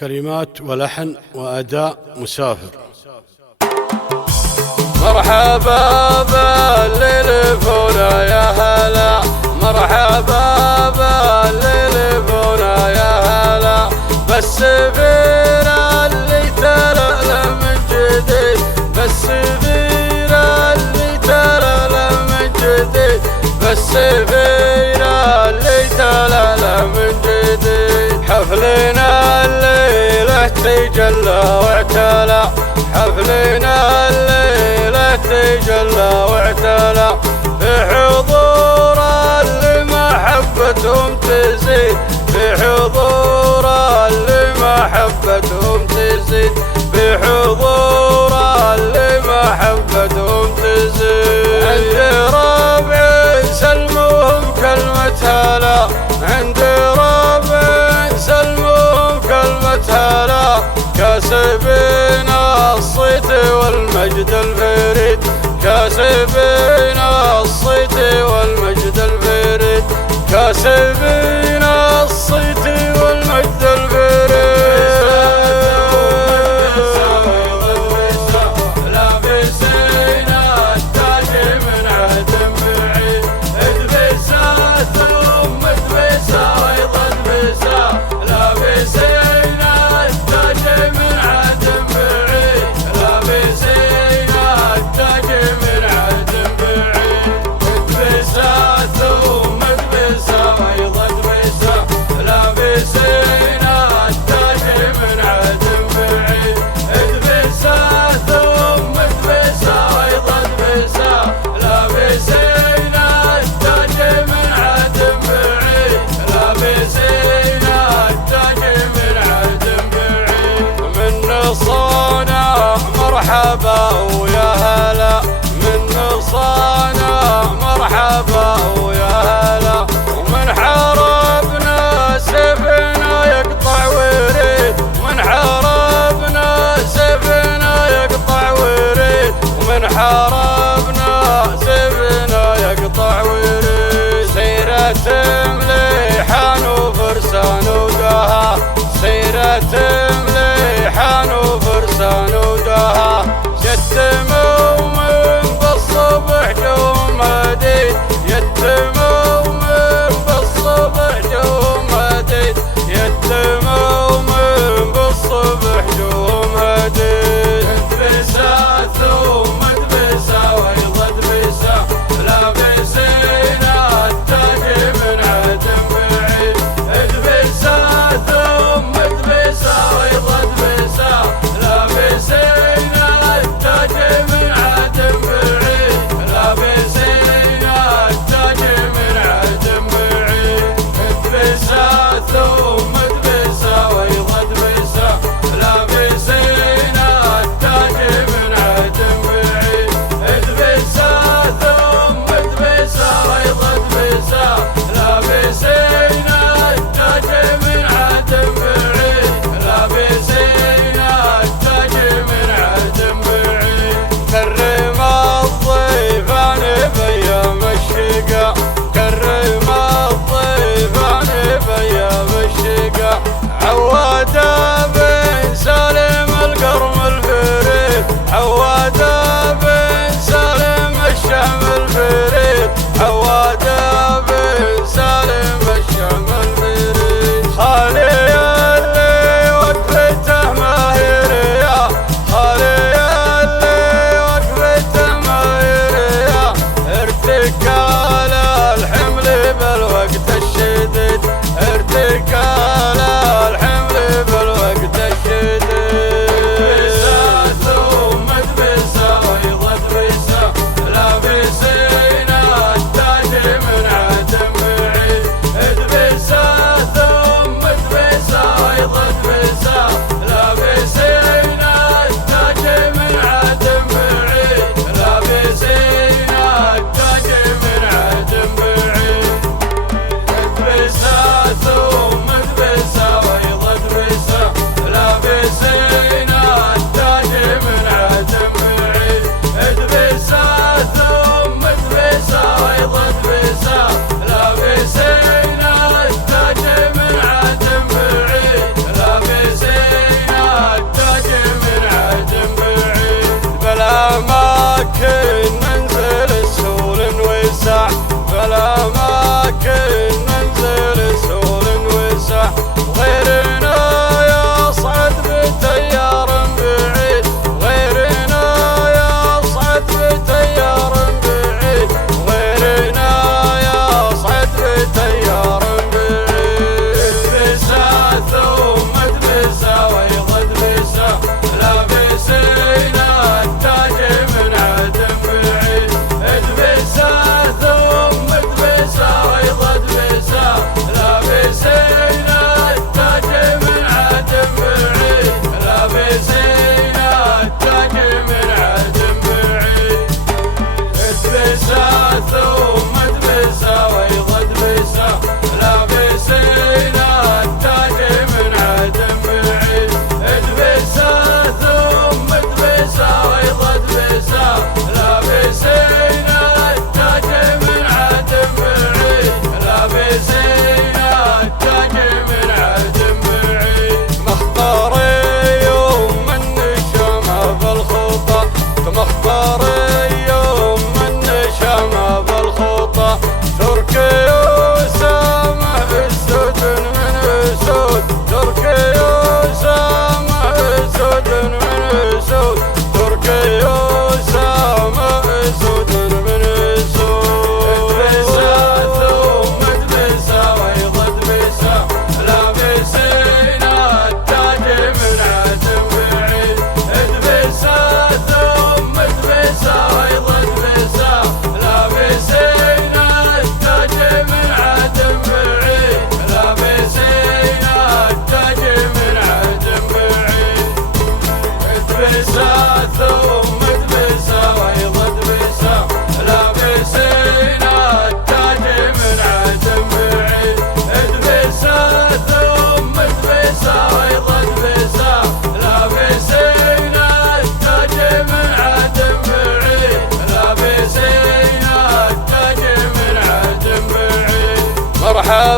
كلمات ولحن وأداء مسافر. مرحبا بالليل فونا يا هلا، مرحبا بالليل فونا يا هلا، بالسفيرة اللي تلألأ من جديد، بالسفيرة اللي تلألأ من جديد، بالسفيرة اللي تلألأ من جديد. حفلنا الليلة تجلى واعتلى، حفلنا الليلة تجلى واعتلى، بحضور اللي محبتهم تزيد، بحضور اللي محبتهم تزيد، بحضور اللي محبتهم تزيد. عند ربع سلموهم كلمة هلا، عند ربع سلموهم كلمة هلا، كاسبين الصيت والمجد الفريد، كاسبين الصيت والمجد الفريد، كاسبين الصيت والمجد الفريد. لابسين التاج من عهد بعيد، ادبسا ثم ادبسا وايضا ادبسا، لابسين التاج من عهد بعيد، لابسين التاج من عهد بعيد، ادبسا ثم ادبسا وايضا ادبسا، لابسين التاج من عهد بعيد، ادبسا ثم ادبسا وايضا ادبسا، لابسين التاج من عهد بعيد، لابسين التاج من عهد بعيد. من صانع مرحبا ويا هلا، من صانع مرحبا ويا هلا، ومن حاربنا سيفنا يقطع وريد، ومن حاربنا سيفنا يقطع وريد، ومن حاربنا سيفنا يقطع وريد. سيرة مليحان وفرسان ودها، سيرة مليحان وفرسان ودها، يتموا من بالصبح جوهم هديد، يتموا من بالصبح جوهم هديد، يتموا من بالصبح جوهم هديد. ادبسا ثم ادبسا وايضا ادبسا، لابسين التاج من عهد بعيد، ادبسا ثم ادبسا وايضا ادبسا، لابسين التاج من عهد بعيد، لابسين التاج من عهد بعيد، ادبسا ثم ادبسا وايضا ادبسا، لابسين التاج من عهد بعيد، ادبسا ثم ادبسا وايضا ادبسا، لابسين التاج من عهد بعيد، لابسين التاج من عهد بعيد. كرم الضيفان بأيام الشقا، كرم الضيفان بأيام الشقا، عوادا بن سالم القرم الفريد، عوادا بن سالم الشام الفريد، عوادا بن سالم الشام الفريد. خالي اللي وقفته ماهرية، خالي اللي وقفته ماهرية، ارتكال الحمل بالوقت الشديد، ارتكال الحمل بالوقت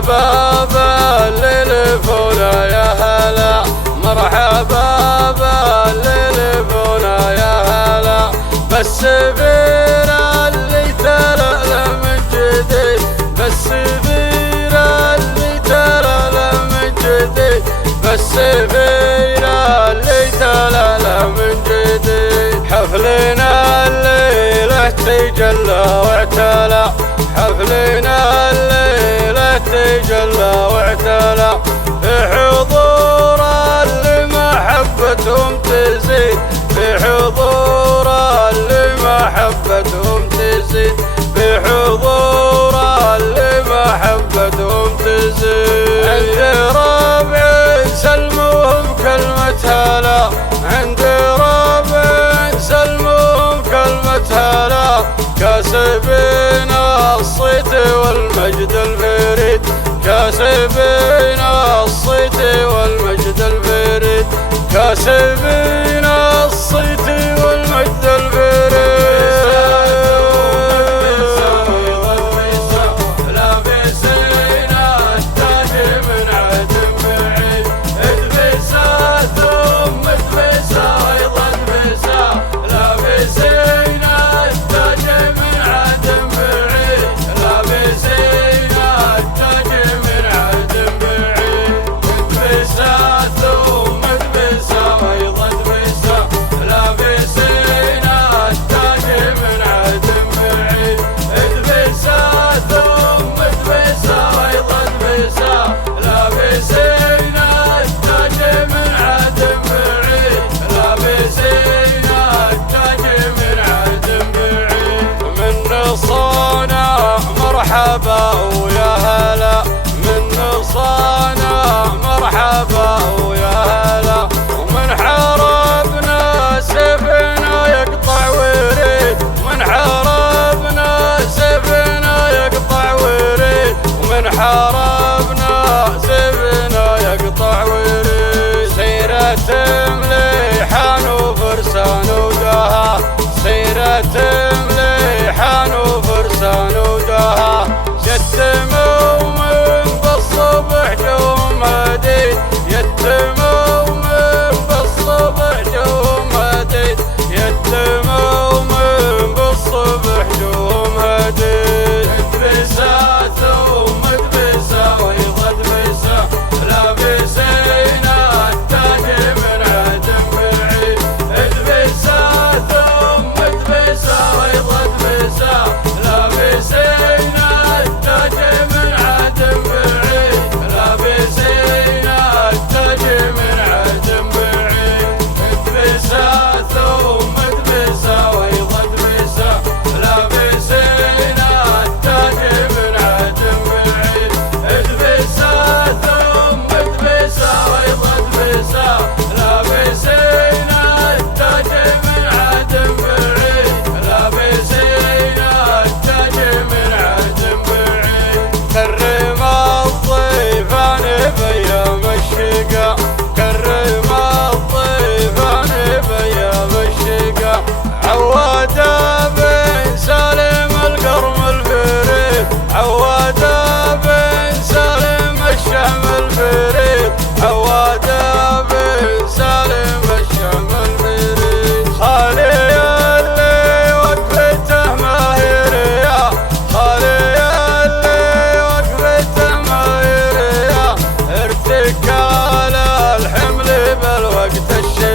بالليل فونا يا هلا، مرحبا بالليل فونا يا هلا، بالسفير اللي تلألأ من جديد، بالسفير اللي تلألأ من جديد، بالسفير اللي تلألأ من جديد. حفلنا الليلة تجلى واعتلى، حفلنا الليلة تجلى واعتلى، في حضور اللي محبتهم تزيد، في حضور اللي محبتهم تزيد، في حضور اللي محبتهم تزيد. عند ربع سلموهم كلمة هلا، عند ربع سلموهم كلمة هلا، كاسبين الصيت والمجد الفريد، كاسبين الصيت والمجد الفريد، كاسبين الصيت والمجد الفريد. مرحبا ويا هلا، من صانع مرحبا ويا هلا، ومن حاربنا سيفنا يقطع ويريد، من حاربنا سيفنا يقطع ويريد، ومن حاربنا سيفنا يقطع ويريد. سيرة مليحان وفرسان ودها، سيرة مليحان وفرسان ودها، يتموا من بالصبح جوهم هديد، يتموا من بالصبح جوهم هديد، يتموا من بالصبح جوهم هديد. مدبساتهم مدبسة ويضد بسة، لابسين التاج من عهد بعيد، مدبساتهم مدبسة ويضد بسة، لابسين التاج من عهد بعيد، لابسين التاج من عهد بعيد. مدبساتهم مدبسة ويضد بسة، لابسين التاج من عهد بعيد، مدبساتهم مدبسة ويضد بسة، لابسين التاج من عهد بعيد، لابسين التاج من عهد بعيد. كرم الضيفان بأيام الشقا، كرم الضيفان بأيام الشقا، عوادا بن سالم القرم الفريد، عوادا بن سالم الشهم الفريد، عوادا بن سالم الشهم الفريد. خالي اللي وقفته ماهرية، خالي اللي وقفته ماهرية، ارتكال الحمل بالوقت الشيء